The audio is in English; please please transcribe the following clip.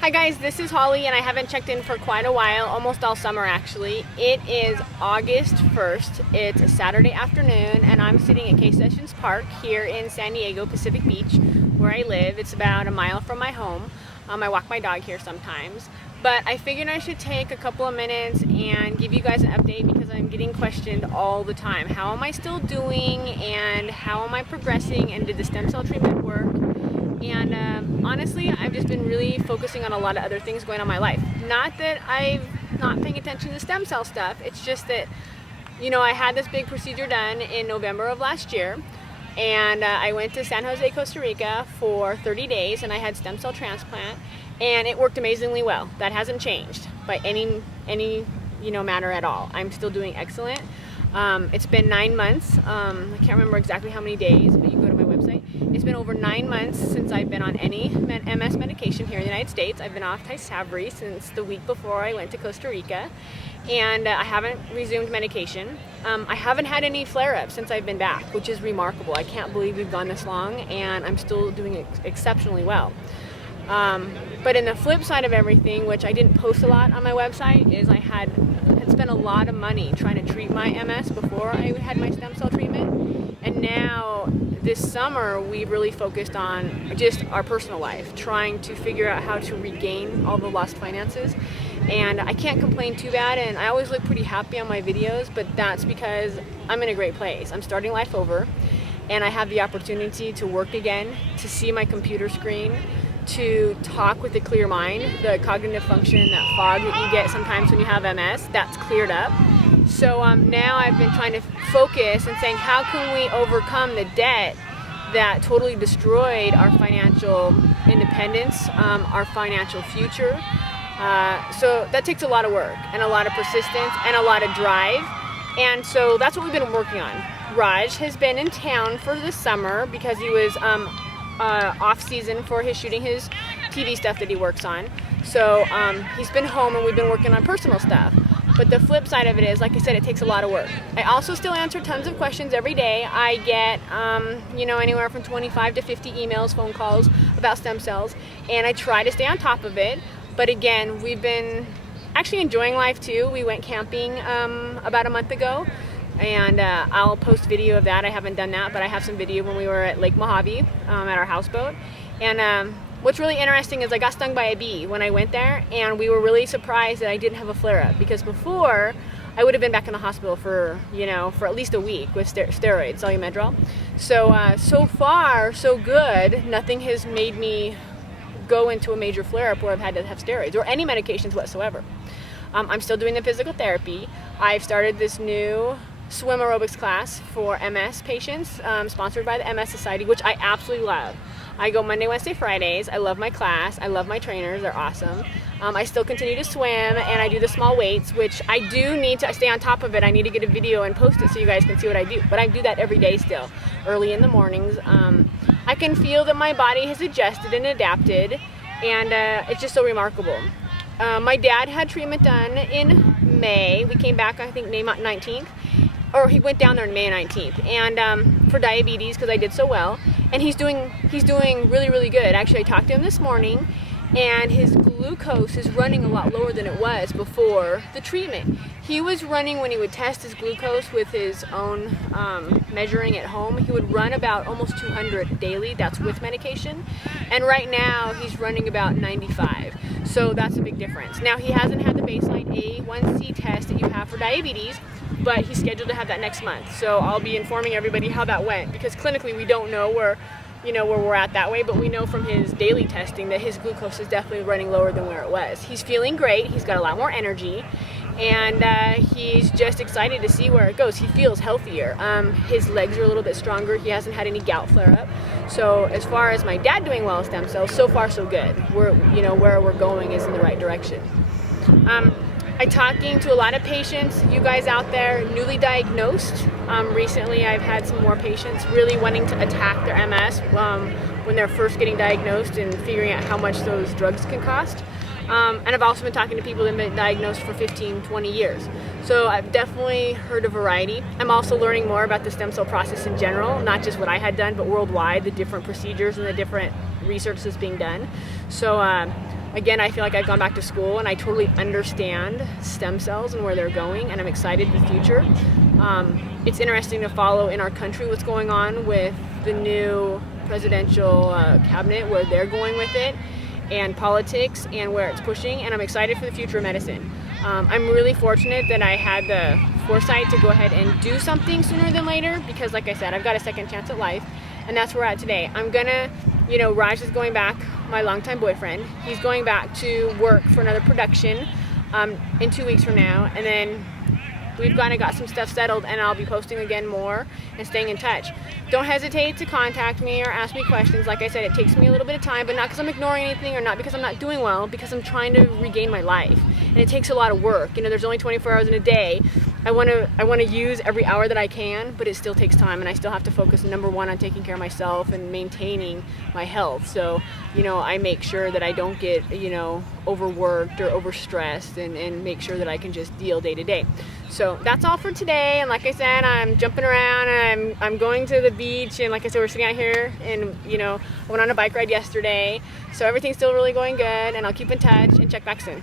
Hi guys, this is Holly and I haven't checked in for quite a while, almost all summer actually. It is August 1st, it's a Saturday afternoon and I'm sitting at K Sessions Park here in San Diego, Pacific Beach, where I live. It's about a mile from my home. I walk my dog here sometimes. But I figured I should take a couple of minutes and give you guys an update because I'm getting questioned all the time. How am I still doing and how am I progressing and did the stem cell treatment work? And honestly, I've just been really focusing on a lot of other things going on in my life. Not that I'm not paying attention to stem cell stuff, it's just that, you know, I had this big procedure done in November of last year, and I went to San Jose, Costa Rica for 30 days and I had stem cell transplant, and it worked amazingly well. That hasn't changed by any matter at all. I'm still doing excellent. It's been 9 months. I can't remember exactly how many days, but you can go to my website. It's been over 9 months since I've been on any MS medication here in the United States. I've been off Tysabri since the week before I went to Costa Rica, and I haven't resumed medication. I haven't had any flare-ups since I've been back, which is remarkable. I can't believe we've gone this long, and I'm still doing exceptionally well. But in the flip side of everything, which I didn't post a lot on my website, is I had spent a lot of money trying to treat my MS before I had my stem cell treatment, and now this summer we really focused on just our personal life, trying to figure out how to regain all the lost finances. And I can't complain too bad, and I always look pretty happy on my videos, but that's because I'm in a great place. I'm starting life over and I have the opportunity to work again, to see my computer screen, to talk with a clear mind. The cognitive function, that fog that you get sometimes when you have MS, that's cleared up. So now I've been trying to focus and saying, how can we overcome the debt that totally destroyed our financial independence, our financial future? So that takes a lot of work and a lot of persistence and a lot of drive. And so that's what we've been working on. Raj has been in town for the summer because he was off season for shooting his TV stuff that he works on. So he's been home and we've been working on personal stuff. But the flip side of it is, like I said, it takes a lot of work. I also still answer tons of questions every day. I get anywhere from 25 to 50 emails, phone calls about stem cells, and I try to stay on top of it. But again, we've been actually enjoying life too. We went camping about a month ago, and I'll post video of that. I haven't done that, but I have some video when we were at Lake Mojave at our houseboat. And what's really interesting is I got stung by a bee when I went there, and we were really surprised that I didn't have a flare-up, because before I would have been back in the hospital for at least a week with steroids, Solumedrol. So far so good. Nothing has made me go into a major flare-up where I've had to have steroids or any medications whatsoever. I'm still doing the physical therapy. I've started this new swim aerobics class for MS patients, sponsored by the MS Society, which I absolutely love. I go Monday, Wednesday, Fridays. I love my class. I love my trainers. They're awesome. I still continue to swim, and I do the small weights, which I do need to stay on top of it. I need to get a video and post it so you guys can see what I do. But I do that every day still, early in the mornings. I can feel that my body has adjusted and adapted, and it's just so remarkable. My dad had treatment done in May. We came back, I think, May 19th. Or he went down there on May 19th, and for diabetes, because I did so well, and he's doing really, really good. Actually, I talked to him this morning, and his glucose is running a lot lower than it was before the treatment. He was running, when he would test his glucose with his own measuring at home, he would run about almost 200 daily. That's with medication, and right now he's running about 95. So that's a big difference. Now, he hasn't had the baseline A1C test that you have for diabetes, but he's scheduled to have that next month. So I'll be informing everybody how that went, because clinically we don't know where we're at that way, but we know from his daily testing that his glucose is definitely running lower than where it was. He's feeling great, he's got a lot more energy, and he's just excited to see where it goes. He feels healthier. His legs are a little bit stronger. He hasn't had any gout flare-up. So as far as my dad doing well with stem cells, so far so good. Where we're going is in the right direction. I'm talking to a lot of patients, you guys out there, newly diagnosed. Recently I've had some more patients really wanting to attack their MS when they're first getting diagnosed and figuring out how much those drugs can cost. And I've also been talking to people that have been diagnosed for 15, 20 years. So I've definitely heard a variety. I'm also learning more about the stem cell process in general, not just what I had done, but worldwide, the different procedures and the different research that's being done. So again, I feel like I've gone back to school and I totally understand stem cells and where they're going, and I'm excited for the future. It's interesting to follow in our country what's going on with the new presidential cabinet, where they're going with it, and politics and where it's pushing, and I'm excited for the future of medicine. I'm really fortunate that I had the foresight to go ahead and do something sooner than later, because like I said, I've got a second chance at life, and that's where we're at today. I'm gonna, Raj is going back, my longtime boyfriend, he's going back to work for another production in 2 weeks from now, and then we've kind of got some stuff settled, and I'll be posting again more and staying in touch. Don't hesitate to contact me or ask me questions. Like I said, it takes me a little bit of time, but not because I'm ignoring anything or not because I'm not doing well, because I'm trying to regain my life. And it takes a lot of work. There's only 24 hours in a day. I want to use every hour that I can, but it still takes time, and I still have to focus, number one, on taking care of myself and maintaining my health. So, I make sure that I don't get, overworked or overstressed, and make sure that I can just deal day to day. So that's all for today. And like I said, I'm jumping around, and I'm going to the beach, and like I said, we're sitting out here, and I went on a bike ride yesterday. So everything's still really going good, and I'll keep in touch and check back soon.